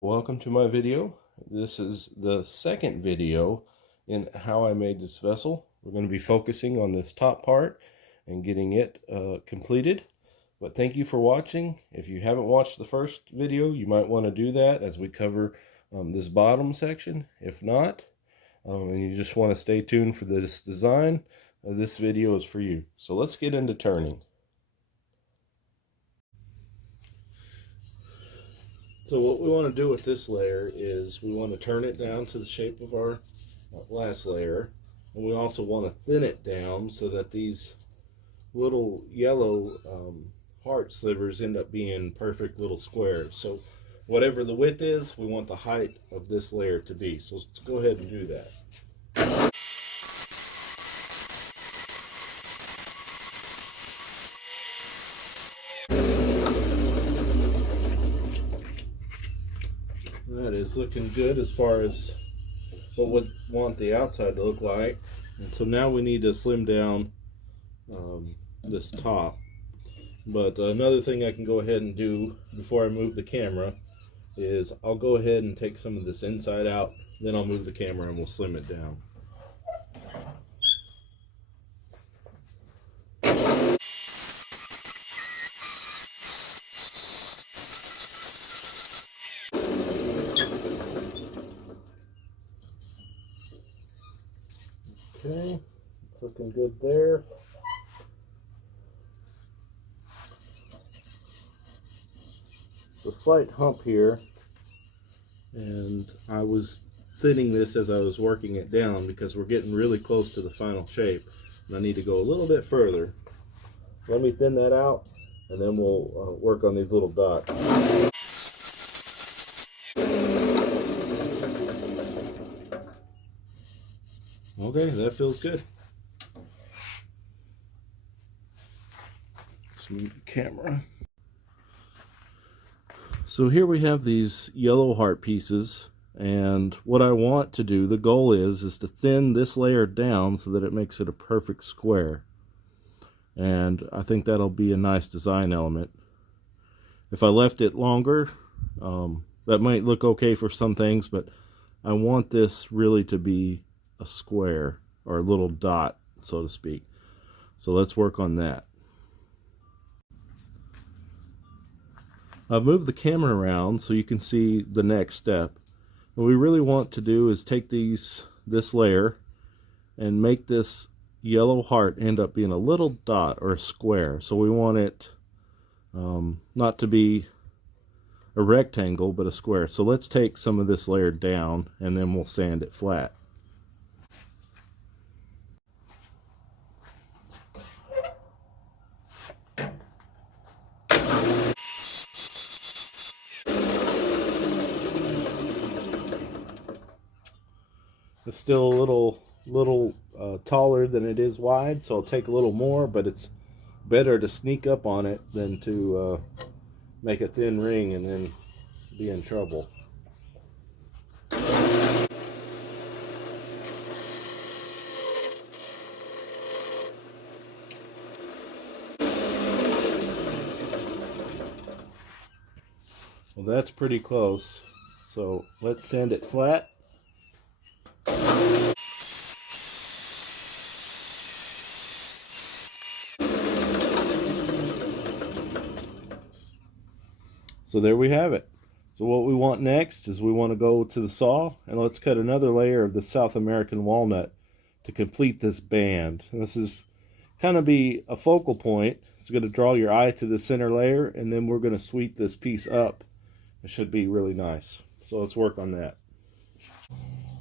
Welcome to my video. This is the second video in how I made this vessel. We're going to be focusing on this top part and getting it completed. But thank you for watching. If you haven't watched the first video, you might want to do that as we cover this bottom section. If not, and you just want to stay tuned for this design, this video is for you. So let's get into turning. So what we want to do with this layer is we want to turn it down to the shape of our last layer, and we also want to thin it down so that these little yellow heart slivers end up being perfect little squares. So whatever the width is, we want the height of this layer to be. So let's go ahead and do that. That is looking good as far as what we want the outside to look like. And so now we need to slim down this top. But another thing I can go ahead and do before I move the camera is I'll go ahead and take some of this inside out, then I'll move the camera and we'll slim it down. Okay, it's looking good there. A slight hump here, and I was thinning this as I was working it down because we're getting really close to the final shape and I need to go a little bit further. Let me thin that out and then we'll work on these little dots. Okay, that feels good. Let's move the camera. So here we have these yellow heart pieces, and what I want to do, the goal is to thin this layer down so that it makes it a perfect square. And I think that'll be a nice design element. If I left it longer, that might look okay for some things, but I want this really to be a square or a little dot, so to speak. So let's work on that. I've moved the camera around so you can see the next step. What we really want to do is take this layer and make this yellow heart end up being a little dot or a square. So we want it not to be a rectangle but a square. So let's take some of this layer down and then we'll sand it flat. It's still a little taller than it is wide, so I'll take a little more, but it's better to sneak up on it than to make a thin ring and then be in trouble. Well, that's pretty close, so let's sand it flat. So there we have it. So what we want next is we want to go to the saw and let's cut another layer of the South American walnut to complete this band. And this is kind of be a focal point. It's going to draw your eye to the center layer, and then we're going to sweep this piece up. It should be really nice. So let's work on that.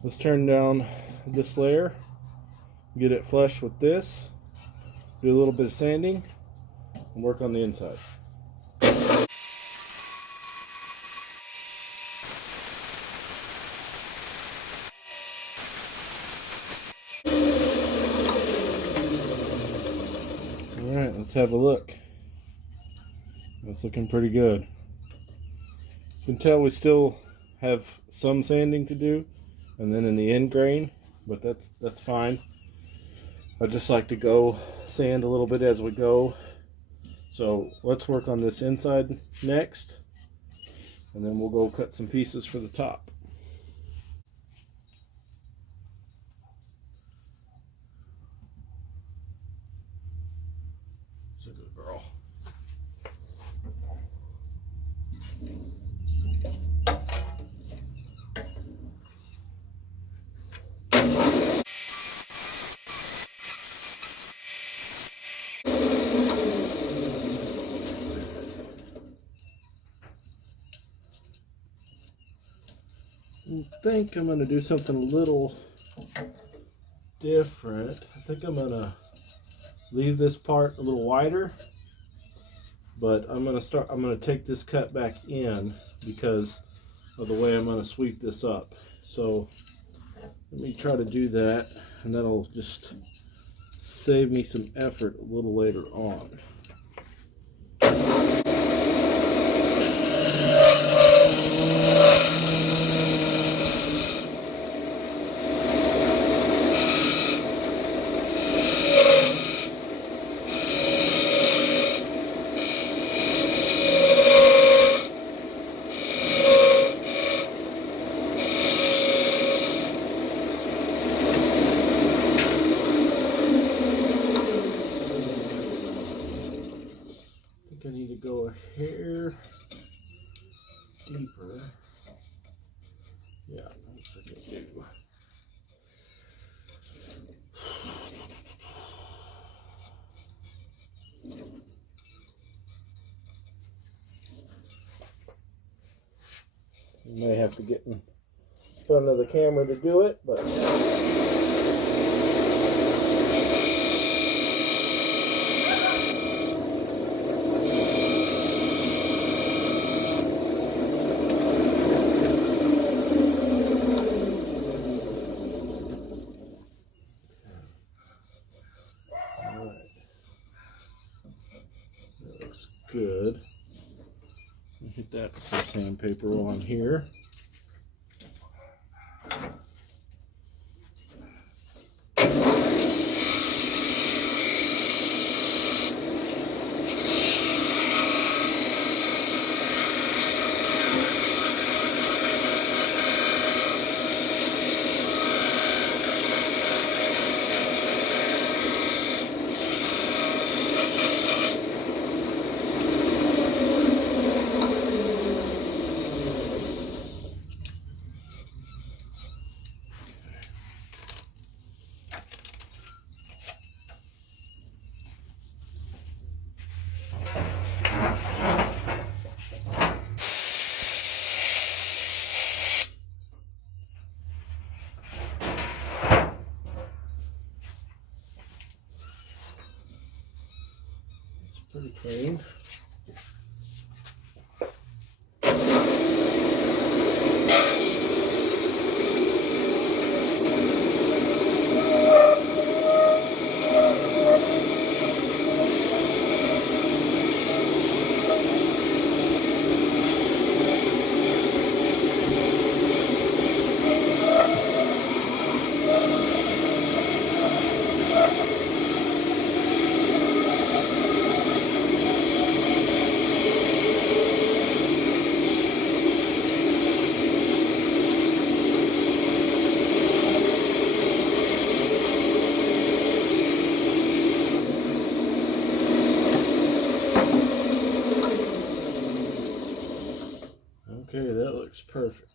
Let's turn down this layer, get it flush with this, do a little bit of sanding, and work on the inside. Alright, let's have a look. That's looking pretty good. You can tell we still have some sanding to do, and then in the end grain, but that's fine. I just like to go sand a little bit as we go. So let's work on this inside next, And then we'll go cut some pieces for the top. It's a good girl. I think I'm going to do something a little different. I think I'm going to leave this part a little wider, but I'm going to take this cut back in because of the way I'm going to sweep this up. So let me try to do that, and that'll just save me some effort a little later on. I need to go a hair deeper. Yeah, looks like I do. You may have to get in front of the camera to do it, but good. Hit that with some sandpaper on here. Pretty clean. Okay, that looks perfect.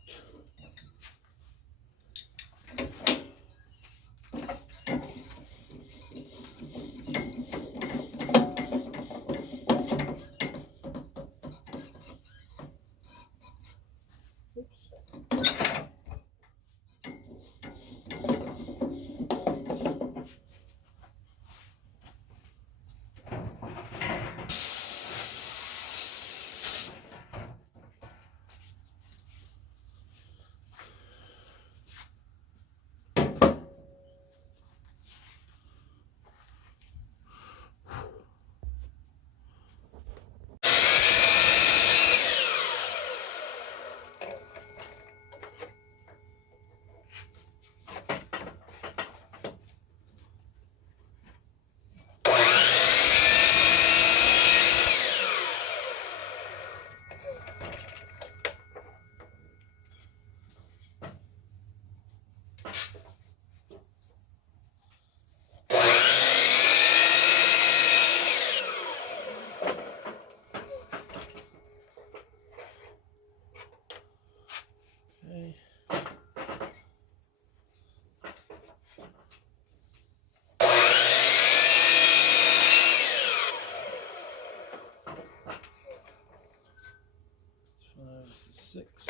6.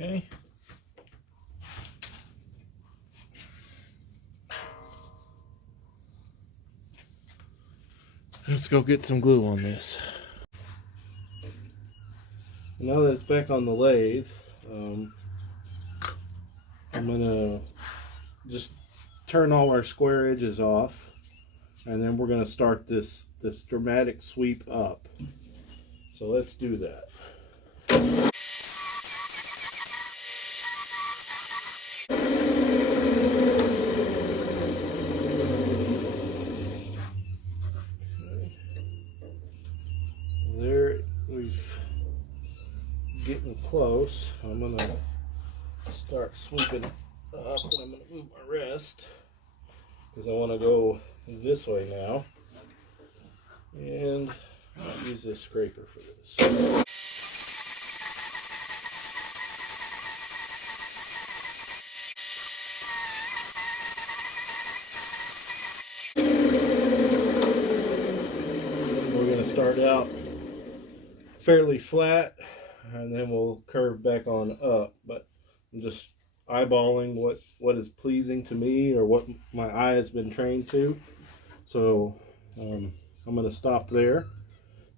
Okay. Let's go get some glue on this. Now that it's back on the lathe, I'm gonna just turn all our square edges off, and then we're gonna start this dramatic sweep up. So let's do that. There, we've getting close. I'm gonna start sweeping up, and I'm gonna move my wrist because I want to go this way now, and I'll use this scraper for this. We're gonna start out fairly flat, and then we'll curve back on up, but I'm just eyeballing what is pleasing to me or what my eye has been trained to. So I'm going to stop there,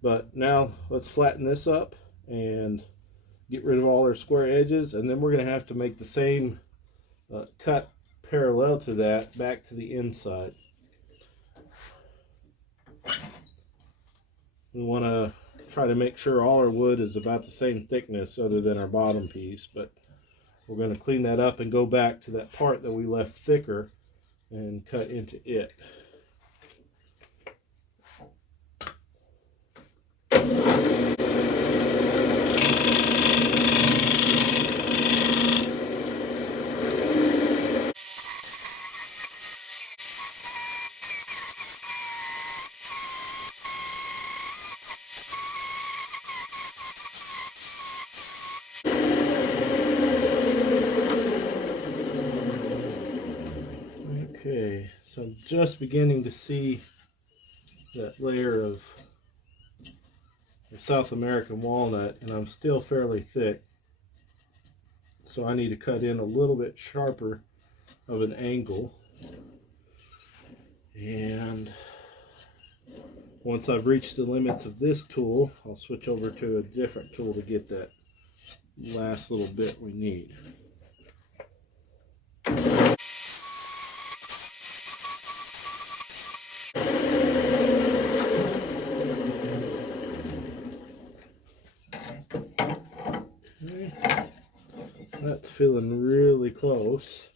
but now let's flatten this up and get rid of all our square edges, and then we're going to have to make the same cut parallel to that back to the inside. We want to try to make sure all our wood is about the same thickness other than our bottom piece, but we're going to clean that up and go back to that part that we left thicker and cut into it. Okay, so I'm just beginning to see that layer of South American walnut, and I'm still fairly thick, so I need to cut in a little bit sharper of an angle. And once I've reached the limits of this tool, I'll switch over to a different tool to get that last little bit we need. That's feeling really close.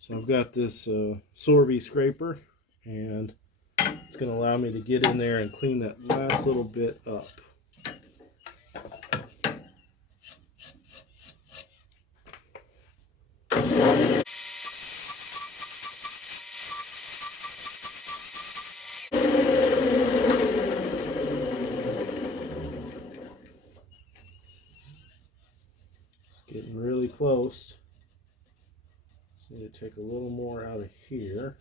So I've got this Sorby scraper, and it's going to allow me to get in there and clean that last little bit up. post. Just need to take a little more out of here.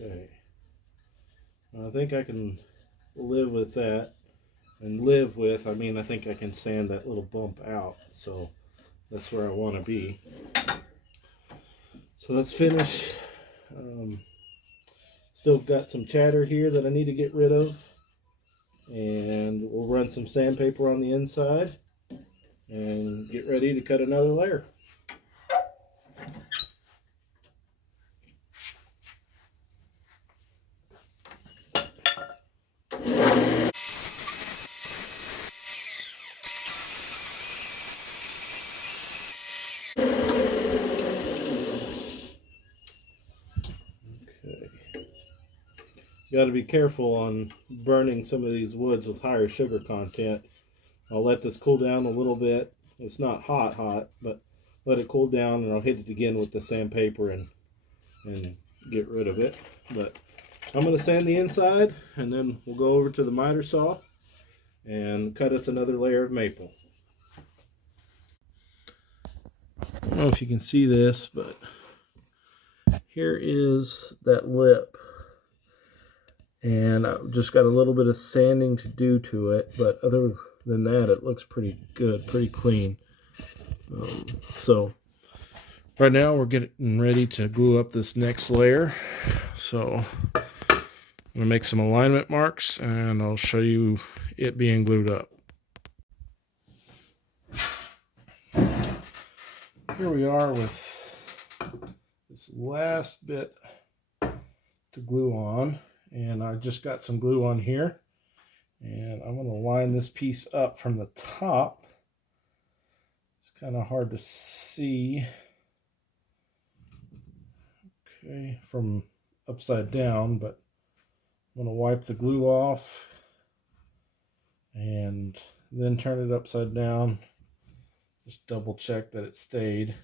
Okay. I think I can live with that. And live with, I mean, I think I can sand that little bump out. So that's where I want to be. So let's finish. Still got some chatter here that I need to get rid of. And we'll run some sandpaper on the inside and get ready to cut another layer. Got to be careful on burning some of these woods with higher sugar content. I'll let this cool down a little bit. It's not hot, but let it cool down, and I'll hit it again with the sandpaper and get rid of it. But I'm going to sand the inside, and then we'll go over to the miter saw and cut us another layer of maple. I don't know if you can see this, but here is that lip. And I've just got a little bit of sanding to do to it, but other than that, it looks pretty good, pretty clean. So right now we're getting ready to glue up this next layer. So I'm gonna make some alignment marks, and I'll show you it being glued up. Here we are with this last bit to glue on. And I just got some glue on here, and I'm going to line this piece up from the top. It's kind of hard to see, okay, from upside down, but I'm going to wipe the glue off and then turn it upside down. Just double check that it stayed.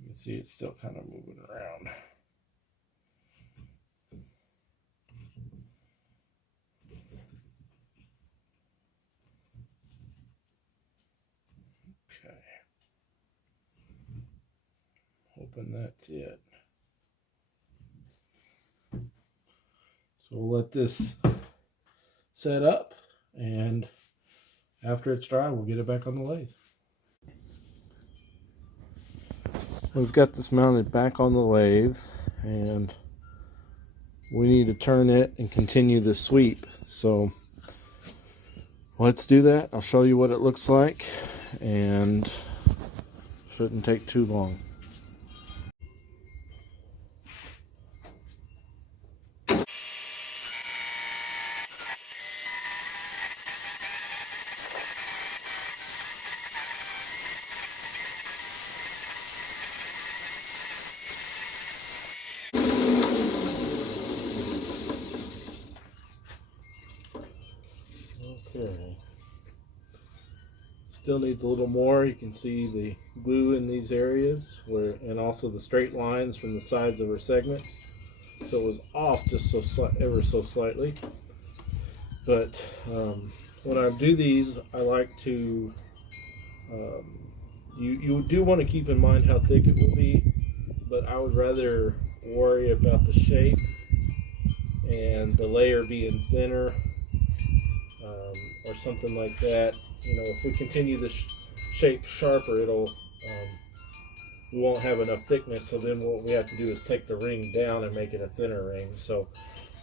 You can see it's still kind of moving around. Hoping that's it. So we'll let this set up, and after it's dry, we'll get it back on the lathe. We've got this mounted back on the lathe, and we need to turn it and continue the sweep. So let's do that. I'll show you what it looks like, and shouldn't take too long. Okay. Still needs a little more. You can see the glue in these areas, and also the straight lines from the sides of her segments. So it was off just ever so slightly. But when I do these, I like to. You do want to keep in mind how thick it will be, but I would rather worry about the shape and the layer being thinner. Or something like that. You know, if we continue the shape sharper, we won't have enough thickness. So then what we have to do is take the ring down and make it a thinner ring. So,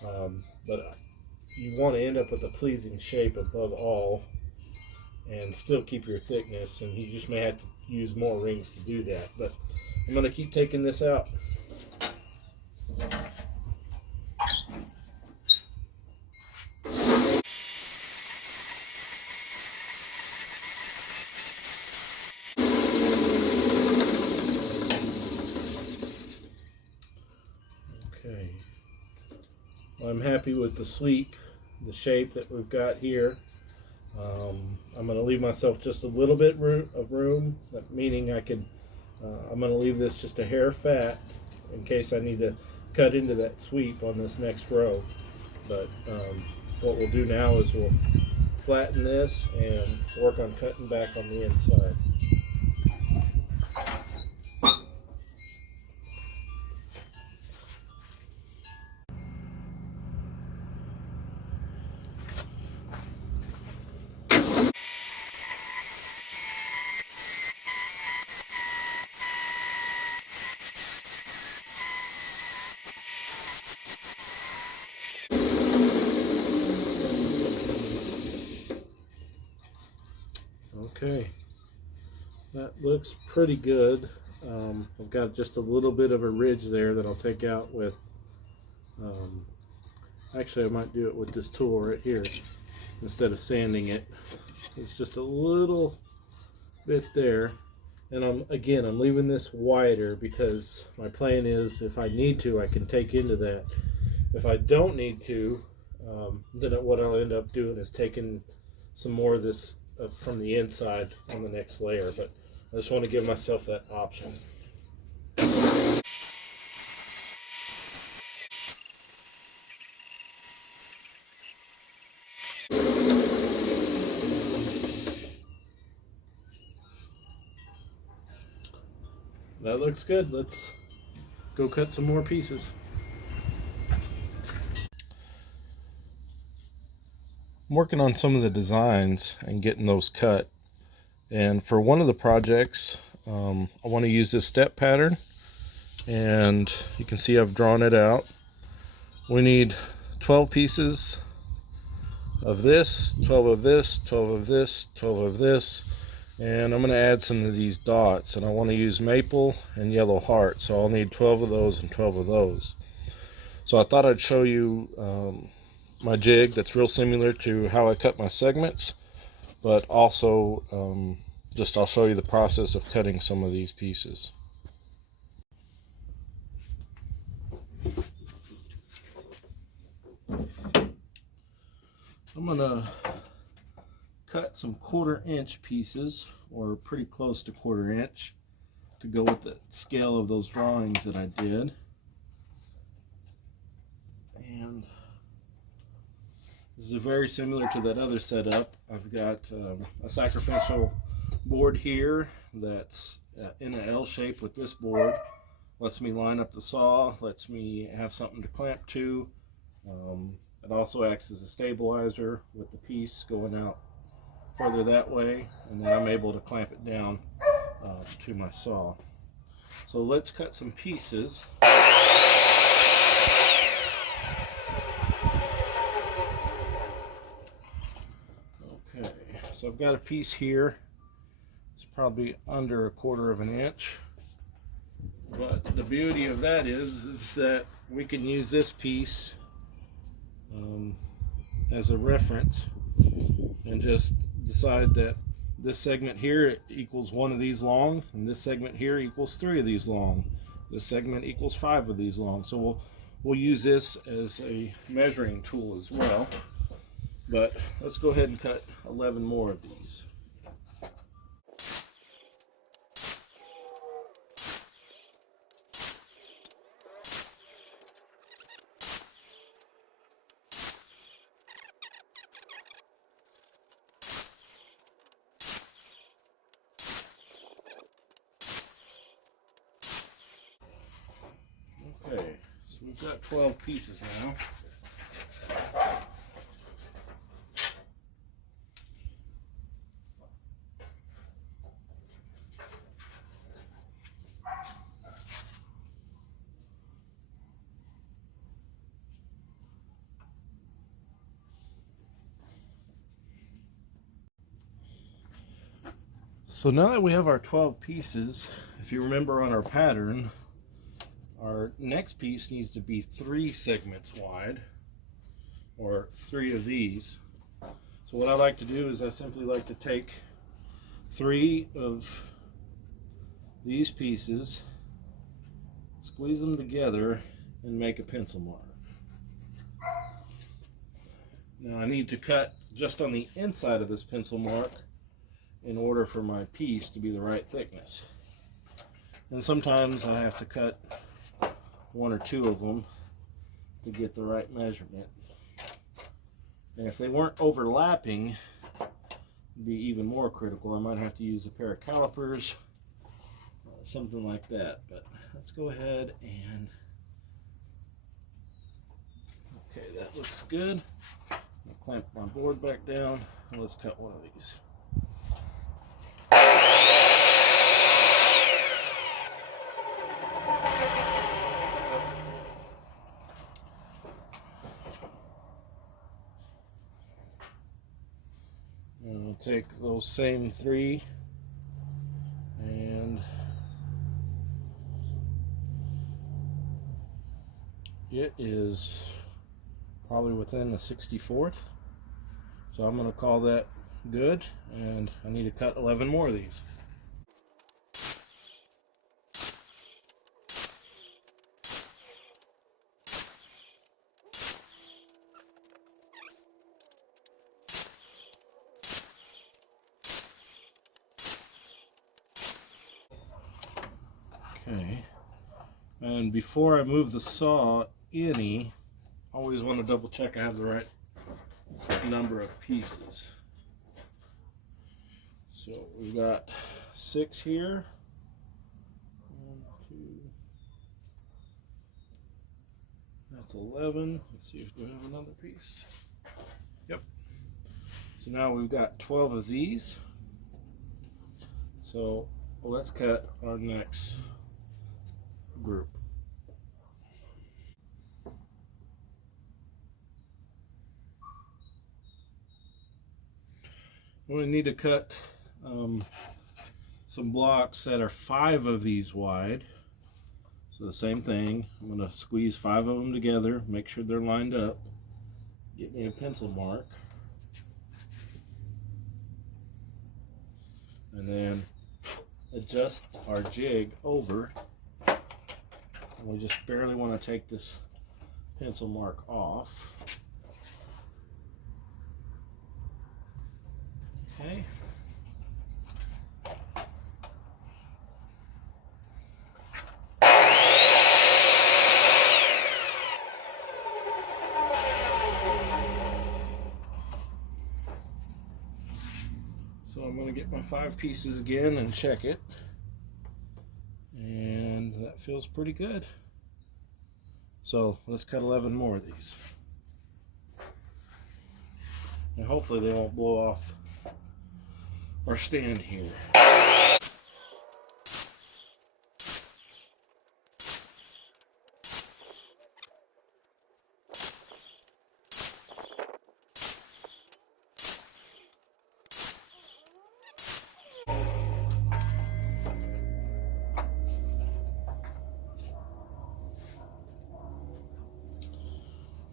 but you want to end up with a pleasing shape above all, and still keep your thickness. And you just may have to use more rings to do that. But I'm going to keep taking this out. Okay, well, I'm happy with the sweep, the shape that we've got here. I'm going to leave myself just a little bit of room, meaning I can. I'm going to leave this just a hair fat in case I need to cut into that sweep on this next row. But what we'll do now is we'll flatten this and work on cutting back on the inside. Okay, that looks pretty good. I've got just a little bit of a ridge there that I'll take out with, actually I might do it with this tool right here instead of sanding it. It's just a little bit there. And I'm leaving this wider because my plan is if I need to, I can take into that. If I don't need to, then what I'll end up doing is taking some more of this from the inside on the next layer, but I just want to give myself that option. That looks good. Let's go cut some more pieces. I'm working on some of the designs and getting those cut. And for one of the projects, I want to use this step pattern. And you can see I've drawn it out. We need 12 pieces of this, 12 of this, 12 of this, 12 of this. And I'm going to add some of these dots. And I want to use maple and yellow heart. So I'll need 12 of those and 12 of those. So I thought I'd show you my jig that's real similar to how I cut my segments, but also I'll show you the process of cutting some of these pieces. I'm gonna cut some 1/4 inch pieces, or pretty close to 1/4 inch, to go with the scale of those drawings that I did. And this is very similar to that other setup. I've got a sacrificial board here that's in an L shape with this board. Lets me line up the saw, lets me have something to clamp to. It also acts as a stabilizer with the piece going out further that way, and then I'm able to clamp it down to my saw. So let's cut some pieces. Okay, so I've got a piece here. It's probably under 1/4 of an inch. But the beauty of that is that we can use this piece as a reference and just decide that this segment here equals 1 of these long, and this segment here equals 3 of these long. This segment equals 5 of these long. So we'll use this as a measuring tool as well. But let's go ahead and cut 11 more of these. Okay, so we've got 12 pieces now. So now that we have our 12 pieces, if you remember on our pattern, our next piece needs to be 3 segments wide, or 3 of these. So what I like to do is I simply like to take 3 of these pieces, squeeze them together, and make a pencil mark. Now I need to cut just on the inside of this pencil mark in order for my piece to be the right thickness. And sometimes I have to cut one or two of them to get the right measurement. And if they weren't overlapping, it'd be even more critical. I might have to use a pair of calipers, something like that. But let's go ahead and, okay, that looks good. I'll clamp my board back down and let's cut one of these. And we'll take those same three and it is probably within the 64th. So I'm going to call that good, and I need to cut 11 more of these. Okay, and before I move the saw any, I always want to double check I have the right number of pieces. So we've got 6 here. 1, 2. That's 11. Let's see if we have another piece. Yep. So now we've got 12 of these. So let's cut our next group. We need to cut some blocks that are 5 of these wide. So the same thing, I'm going to squeeze 5 of them together, make sure they're lined up, get me a pencil mark, and then adjust our jig over. And we just barely want to take this pencil mark off. Okay. So I'm going to get my 5 pieces again and check it. And that feels pretty good. So let's cut 11 more of these. And hopefully they won't blow off our stand here.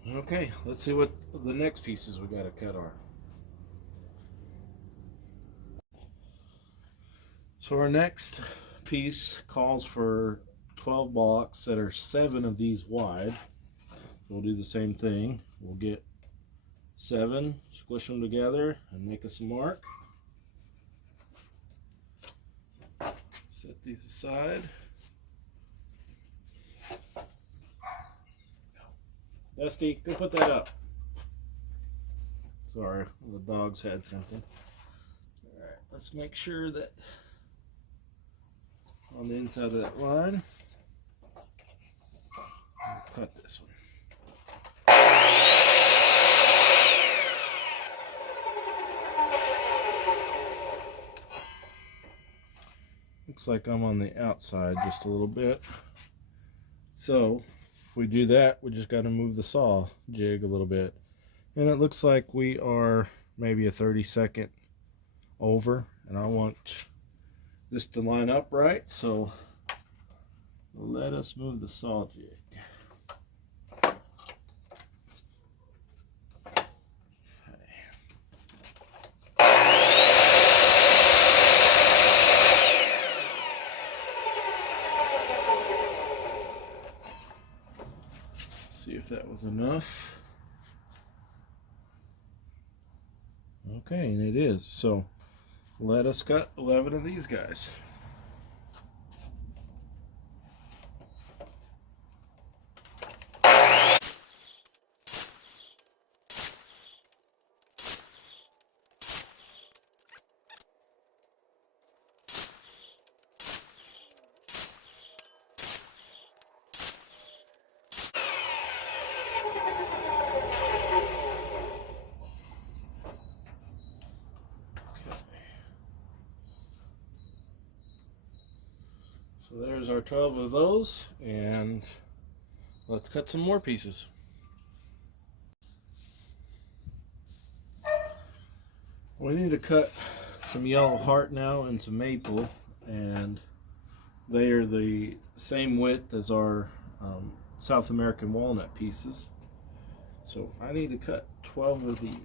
Okay, let's see what the next pieces we got to cut are. So our next piece calls for 12 blocks that are 7 of these wide. We'll do the same thing. We'll get 7, squish them together, and make us a mark. Set these aside. Dusty, go put that up. Sorry, the dogs had something. Alright, let's make sure that on the inside of that line, I'll cut this one. Looks like I'm on the outside just a little bit. So if we do that, we just got to move the saw jig a little bit. And it looks like we are maybe a 30-second over. And I want this to line up right, so let us move the saw jig. See if that was enough. Okay, and it is. So let us cut 11 of these guys. So there's our 12 of those, and let's cut some more pieces. We need to cut some Yellowheart now and some maple, and they are the same width as our South American walnut pieces. So I need to cut 12 of these.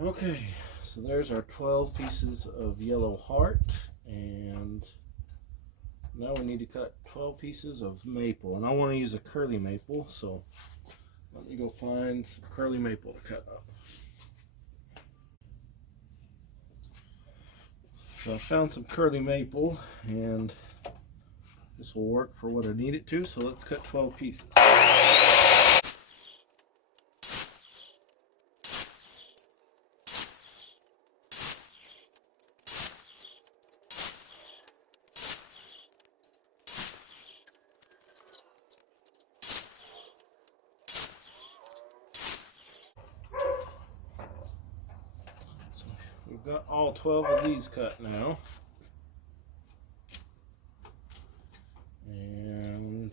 Okay, so there's our 12 pieces of Yellowheart, and now we need to cut 12 pieces of maple, and I want to use a curly maple, so let me go find some curly maple to cut up. So I found some curly maple, and this will work for what I need it to, so let's cut 12 pieces. We've got all 12 of these cut now. And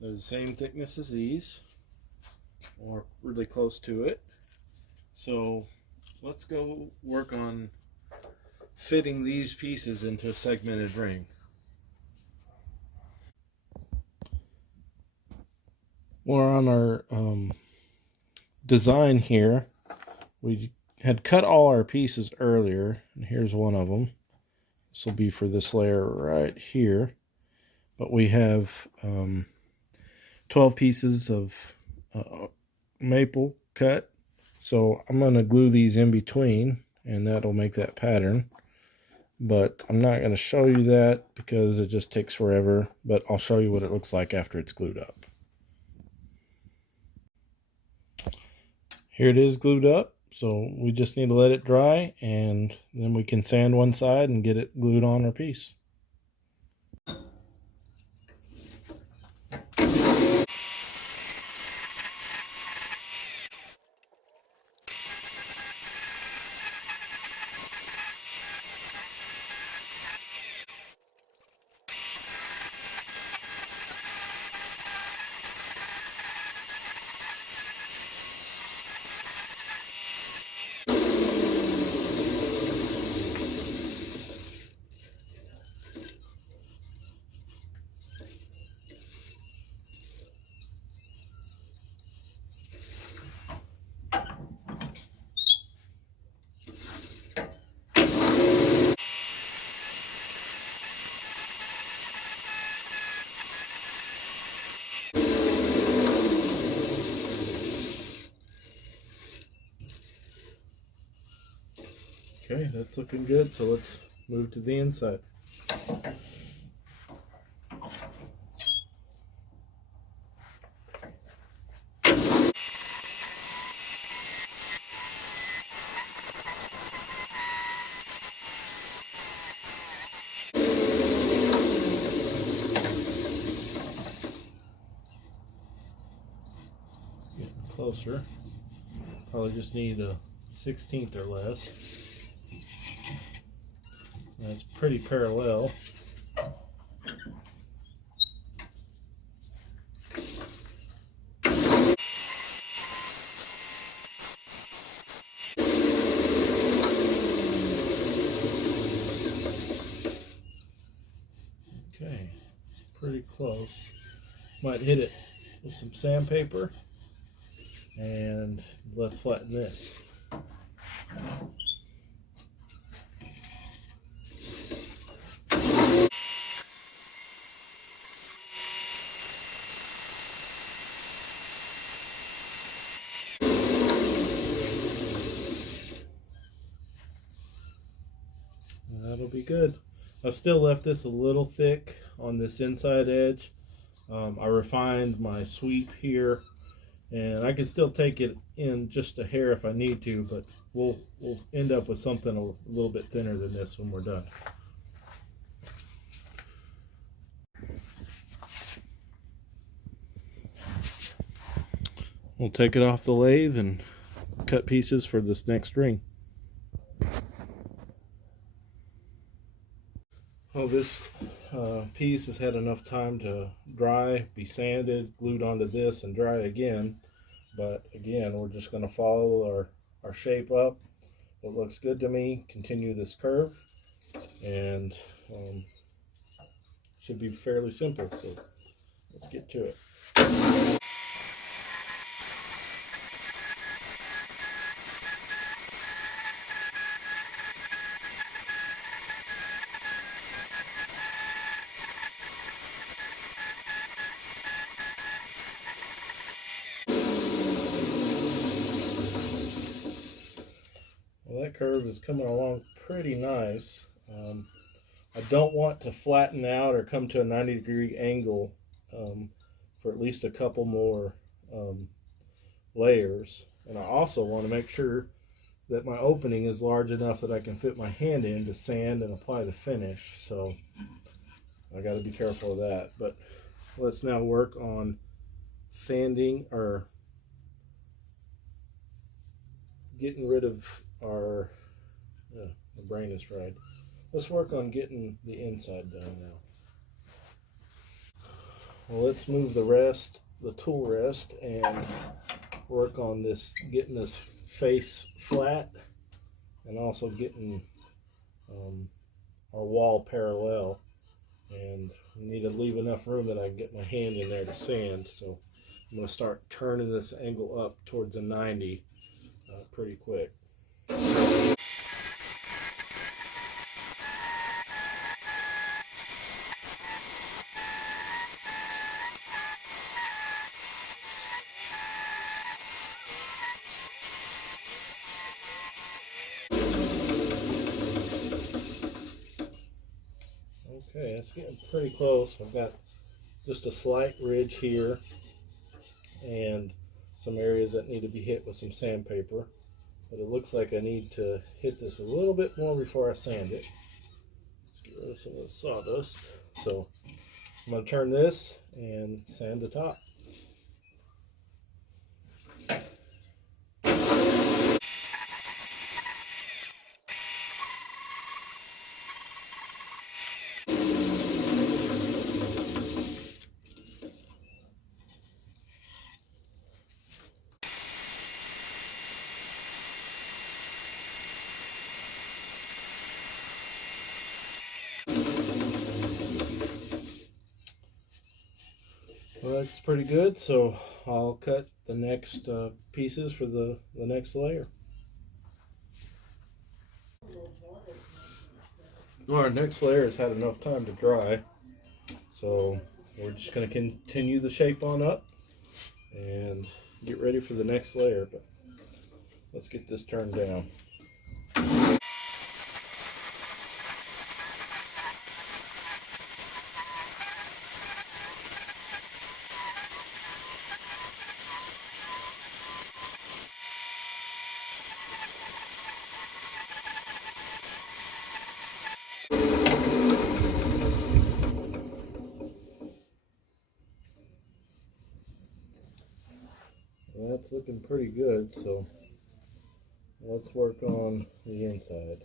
they're the same thickness as these, or really close to it. So let's go work on fitting these pieces into a segmented ring. We're on our design here. We had cut all our pieces earlier, and here's one of them. This will be for this layer right here. But we have 12 pieces of maple cut. So I'm going to glue these in between, and that'll make that pattern. But I'm not going to show you that because it just takes forever. But I'll show you what it looks like after it's glued up. Here it is glued up. So we just need to let it dry, and then we can sand one side and get it glued on our piece. Okay, that's looking good, so let's move to the inside. Getting closer. Probably just need a 1/16 or less. That's pretty parallel. Okay, pretty close. Might hit it with some sandpaper, and let's flatten this. That'll be good. I've still left this a little thick on this inside edge. I refined my sweep here, and I can still take it in just a hair if I need to, but we'll end up with something a little bit thinner than this when we're done. We'll take it off the lathe and cut pieces for this next ring. Well, this piece has had enough time to dry, be sanded, glued onto this, and dry again. But again, we're just going to follow our shape up. It looks good to me. Continue this curve, and should be fairly simple. So let's get to it. Well, that curve is coming along pretty nice. I don't want to flatten out or come to a 90-degree angle for at least a couple more layers. And I also want to make sure that my opening is large enough that I can fit my hand in to sand and apply the finish. So I got to be careful of that. But let's now work on sanding, or getting rid of our, the brain is fried. Let's work on getting the inside done now. Well, let's move the tool rest, and work on this, getting this face flat, and also getting our wall parallel. And we need to leave enough room that I can get my hand in there to sand. So I'm going to start turning this angle up towards the 90 pretty quick. Okay, it's getting pretty close. I've got just a slight ridge here and some areas that need to be hit with some sandpaper. But it looks like I need to hit this a little bit more before I sand it. Let's get rid of some of the sawdust. So I'm going to turn this and sand the top. Well, that's pretty good, so I'll cut the next pieces for the next layer. Well, our next layer has had enough time to dry, so we're just going to continue the shape on up and get ready for the next layer. But let's get this turned down. That's looking pretty good, so let's work on the inside.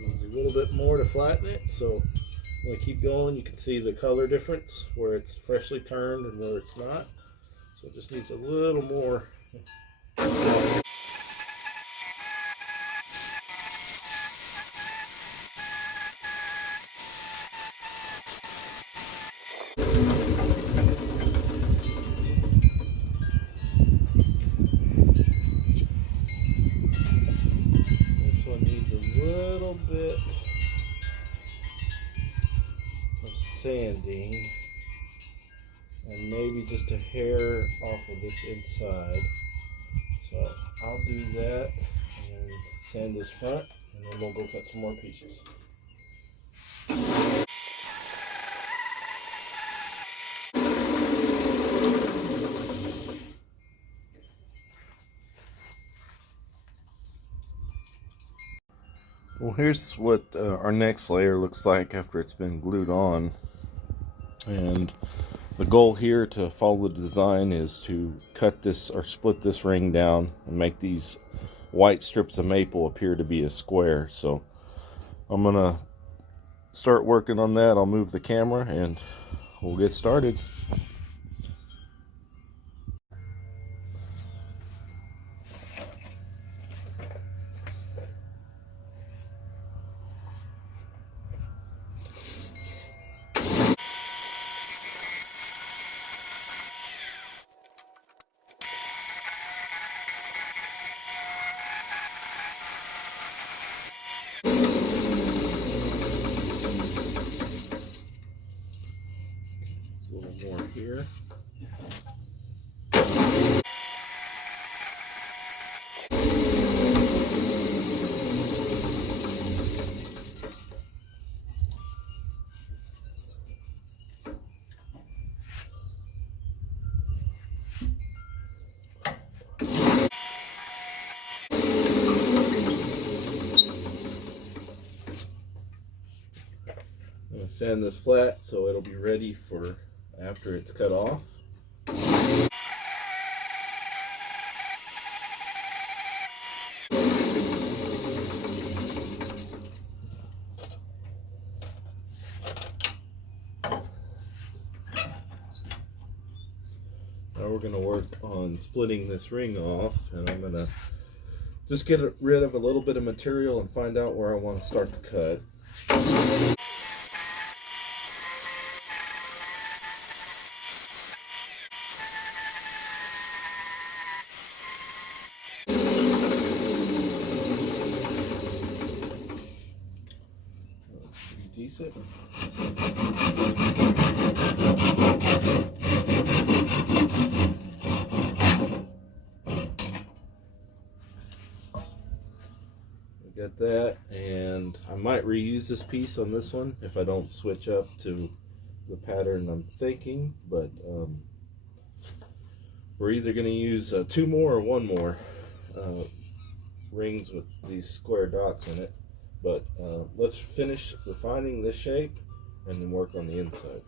There's a little bit more to flatten it, so I'm going to keep going. You can see the color difference where it's freshly turned and where it's not. So it just needs a little more. This one needs a little bit of sanding and maybe just a hair off of this inside. So I'll do that and sand this front, and then we'll go cut some more pieces. Well, here's what our next layer looks like after it's been glued on. And the goal here to follow the design is to cut this or split this ring down and make these white strips of maple appear to be a square. So I'm gonna start working on that. I'll move the camera and we'll get started. A little more here. I'm going to sand this flat so it'll be ready for after it's cut off. Now we're going to work on splitting this ring off, and I'm going to just get rid of a little bit of material and find out where I want to start the cut. Decent. We got that, and I might reuse this piece on this one if I don't switch up to the pattern I'm thinking, but we're either going to use 2 more or 1 more rings with these square dots in it. But let's finish refining this shape and then work on the inside.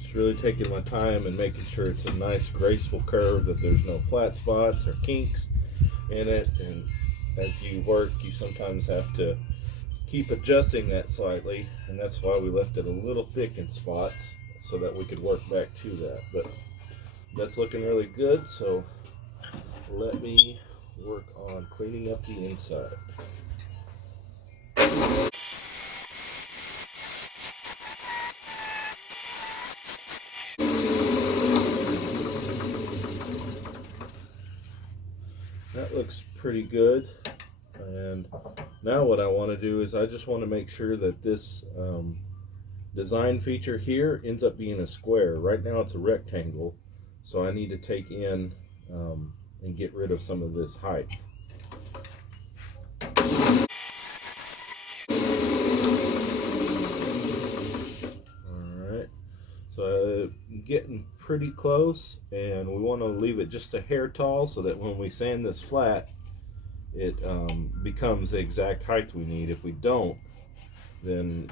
Just really taking my time and making sure it's a nice graceful curve, that there's no flat spots or kinks in it. And as you work, you sometimes have to keep adjusting that slightly, and that's why we left it a little thick in spots so that we could work back to that. But that's looking really good, so let me work on cleaning up the inside. That looks pretty good. And now what I want to do is I just want to make sure that this design feature here ends up being a square. Right now it's a rectangle, so I need to take in and get rid of some of this height. Alright, so getting pretty close, and we want to leave it just a hair tall so that when we sand this flat, it becomes the exact height we need. If we don't, then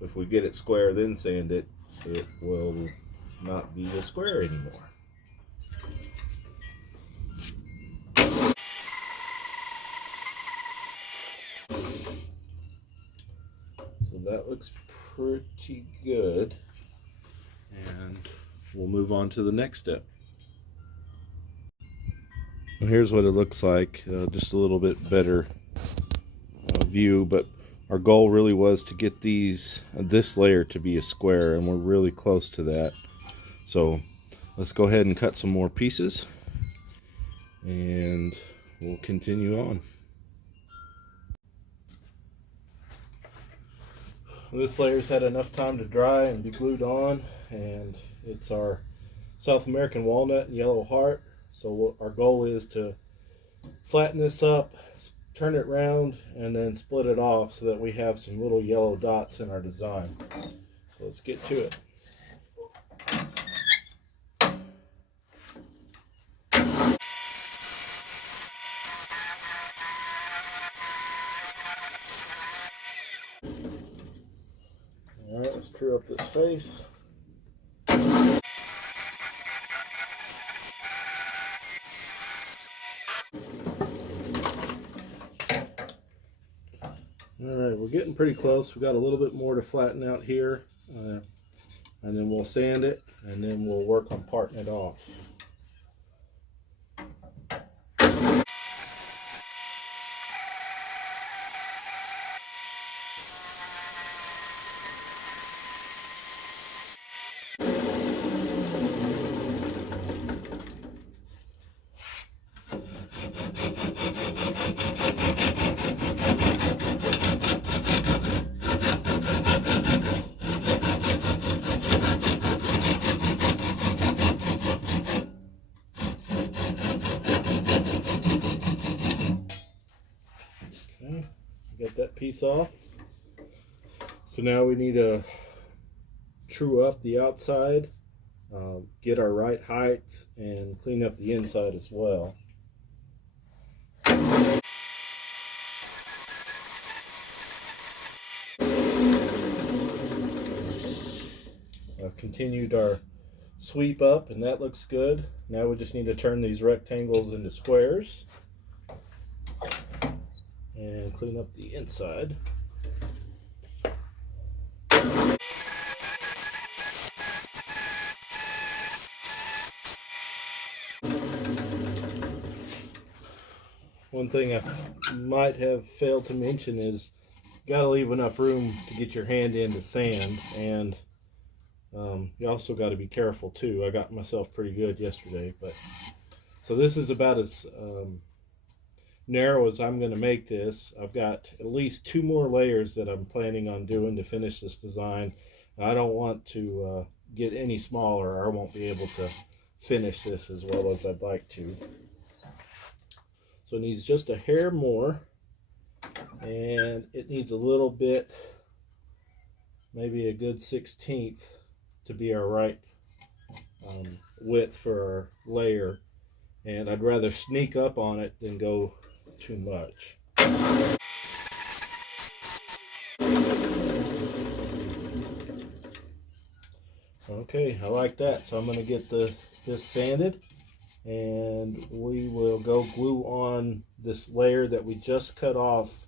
if we get it square then sand it, it will not be a square anymore. So that looks pretty good, and we'll move on to the next step. Well, here's what it looks like, just a little bit better view, but our goal really was to get this layer to be a square, and we're really close to that. So let's go ahead and cut some more pieces and we'll continue on. This layer's had enough time to dry and be glued on, and it's our South American Walnut and Yellowheart. So our goal is to flatten this up, turn it round, and then split it off so that we have some little yellow dots in our design. So let's get to it. Alright, let's true up this face. Alright, we're getting pretty close. We've got a little bit more to flatten out here, and then we'll sand it, and then we'll work on parting it off. Get that piece off. So now we need to true up the outside, get our right height, and clean up the inside as well. I've continued our sweep up, and that looks good. Now we just need to turn these rectangles into squares and clean up the inside. One thing I might have failed to mention is you gotta leave enough room to get your hand in to sand, and you also got to be careful too. I got myself pretty good yesterday, but so this is about as narrow as I'm going to make this. I've got at least 2 more layers that I'm planning on doing to finish this design. And I don't want to get any smaller, or I won't be able to finish this as well as I'd like to. So it needs just a hair more, and it needs a little bit, maybe a good 1/16 to be our right width for our layer. And I'd rather sneak up on it than go too much. Okay, I like that. So I'm going to get this sanded, and we will go glue on this layer that we just cut off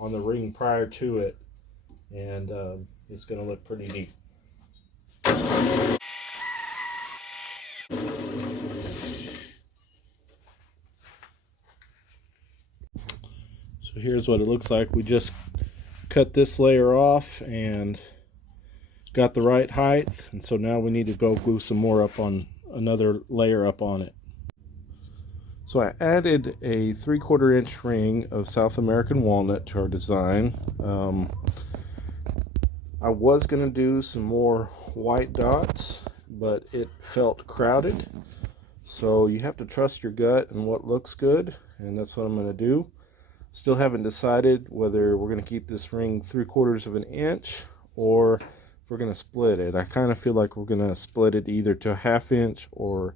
on the ring prior to it, and it's going to look pretty neat. So here's what it looks like. We just cut this layer off and got the right height, and so now we need to go glue some more up on another layer up on it. So I added a 3/4 inch ring of South American Walnut to our design. I was going to do some more white dots, but it felt crowded. So you have to trust your gut and what looks good, and that's what I'm going to do. Still haven't decided whether we're going to keep this ring 3/4 inch or if we're going to split it. I kind of feel like we're going to split it either to a 1/2 inch or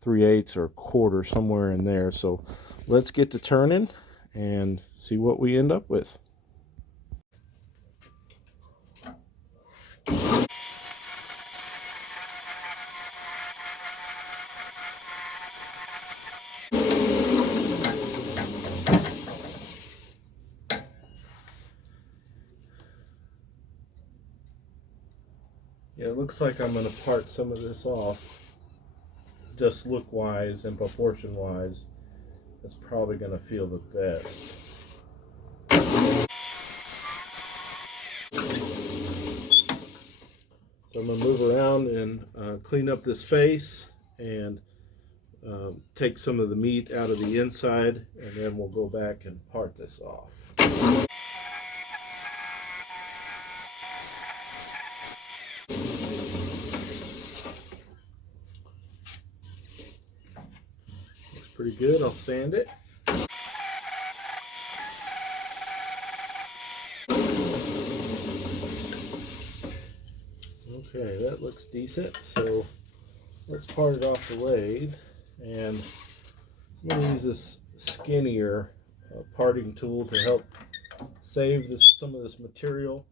3/8 or 1/4, somewhere in there. So let's get to turning and see what we end up with. Yeah, it looks like I'm going to part some of this off, just look wise and proportion wise. It's probably going to feel the best. So I'm going to move around and clean up this face and take some of the meat out of the inside, and then we'll go back and part this off. Looks pretty good. I'll sand it. Okay, that looks decent. So let's part it off the lathe, and I'm going to use this skinnier parting tool to help save some of this material.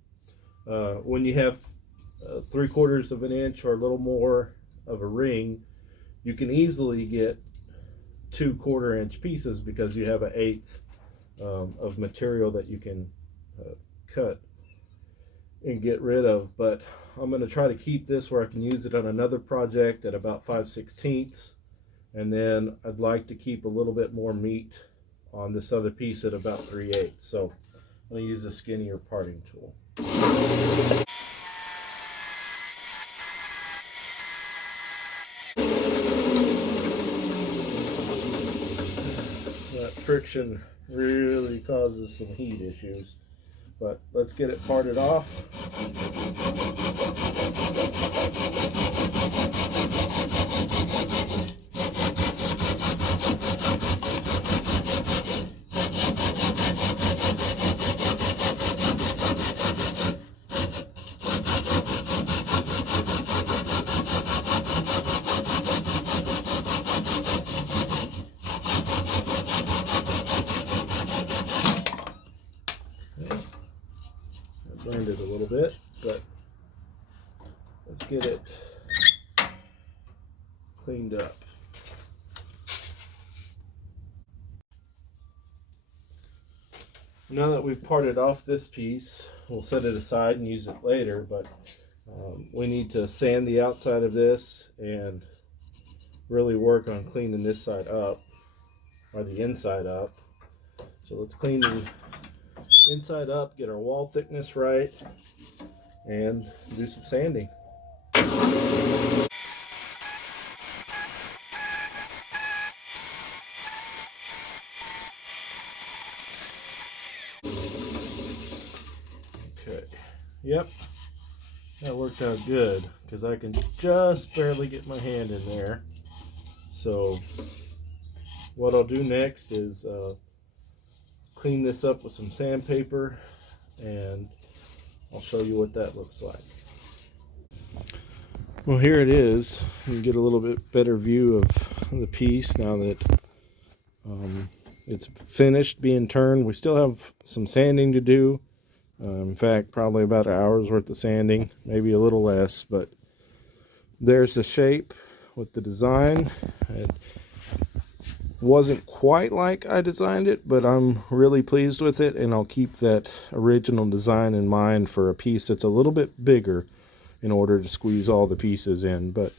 When you have 3/4 of an inch or a little more of a ring, you can easily get 2 1/4-inch pieces because you have an 1/8 of material that you can cut and get rid of. But I'm going to try to keep this where I can use it on another project at about 5/16, and then I'd like to keep a little bit more meat on this other piece at about 3/8. So I'm going to use a skinnier parting tool. That friction really causes some heat issues, but let's get it parted off. Burned it a little bit, but let's get it cleaned up. Now that we've parted off this piece, we'll set it aside and use it later, but we need to sand the outside of this and really work on cleaning this side up, or the inside up. So let's clean the inside up, get our wall thickness right, and do some sanding. Okay, yep, that worked out good because I can just barely get my hand in there. So what I'll do next is clean this up with some sandpaper, and I'll show you what that looks like. Well, here it is. You can get a little bit better view of the piece now that it's finished being turned. We still have some sanding to do. In fact, probably about an hour's worth of sanding, maybe a little less, but there's the shape with the design. It wasn't quite like I designed it, but I'm really pleased with it, and I'll keep that original design in mind for a piece that's a little bit bigger in order to squeeze all the pieces in. But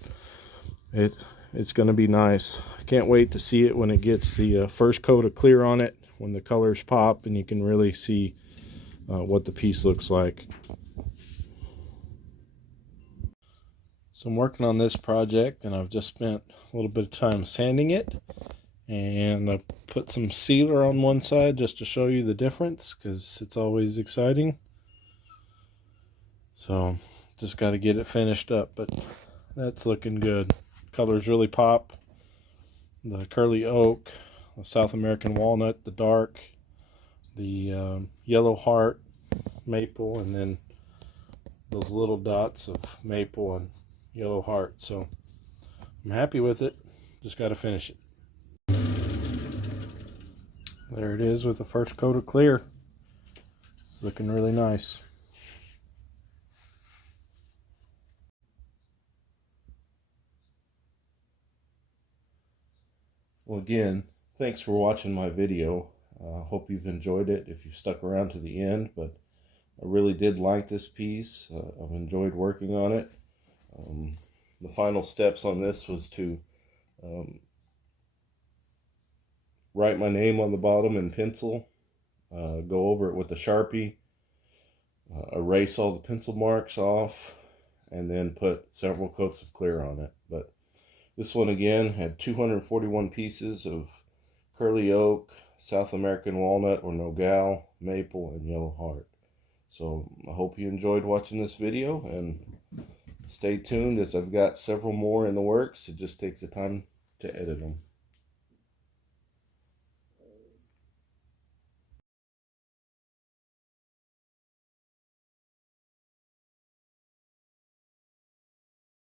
it's going to be nice. I can't wait to see it when it gets the first coat of clear on it, when the colors pop and you can really see what the piece looks like. So I'm working on this project, and I've just spent a little bit of time sanding it. And I put some sealer on one side just to show you the difference, because it's always exciting. So just got to get it finished up, but that's looking good. Colors really pop. The curly oak, the South American walnut, the dark, the Yellowheart maple, and then those little dots of maple and Yellowheart. So I'm happy with it. Just got to finish it. There it is with the first coat of clear. It's looking really nice. Well, again, thanks for watching my video. Hope you've enjoyed it if you've stuck around to the end, but I really did like this piece. I've enjoyed working on it. The final steps on this was to write my name on the bottom in pencil, go over it with a Sharpie, erase all the pencil marks off, and then put several coats of clear on it. But this one again had 241 pieces of curly oak, South American walnut or Nogal, maple, and Yellowheart. So I hope you enjoyed watching this video, and stay tuned as I've got several more in the works. It just takes the time to edit them.